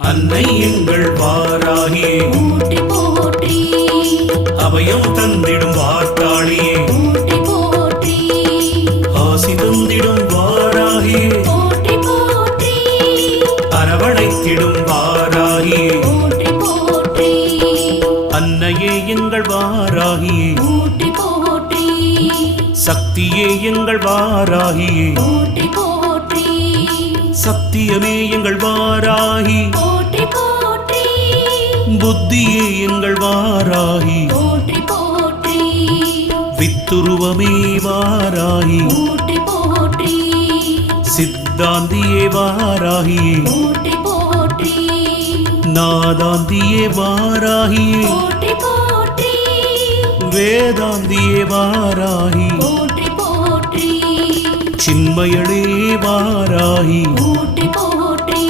அன்னை எங்கள் வாராகியே போற்றி போற்றி அபயம் தந்திடும் வாட்டாளியே போற்றி போற்றி ஆசி தந்திடும் வாராகியே போற்றி போற்றி அரவணைத்திடும் வாராகியே போற்றி போற்றி அன்னையே எங்கள் வாராகியே போற்றி போற்றி சக்தியே எங்கள் வாராகியே போற்றி போற்றி சத்தியமே எங்கள் வாராகி போற்றி போற்றி புத்தியே எங்கள் வாராகி போற்றி போற்றி வித்துருவமே வாராகி போற்றி போற்றி சித்தாந்தியே வாராகியே போற்றி போற்றி நாதாந்தியே வாராகியே போற்றி போற்றி வேதாந்தியே வாராகி போற்றி போற்றி சின்மயளே வாராகி போற்றி போற்றி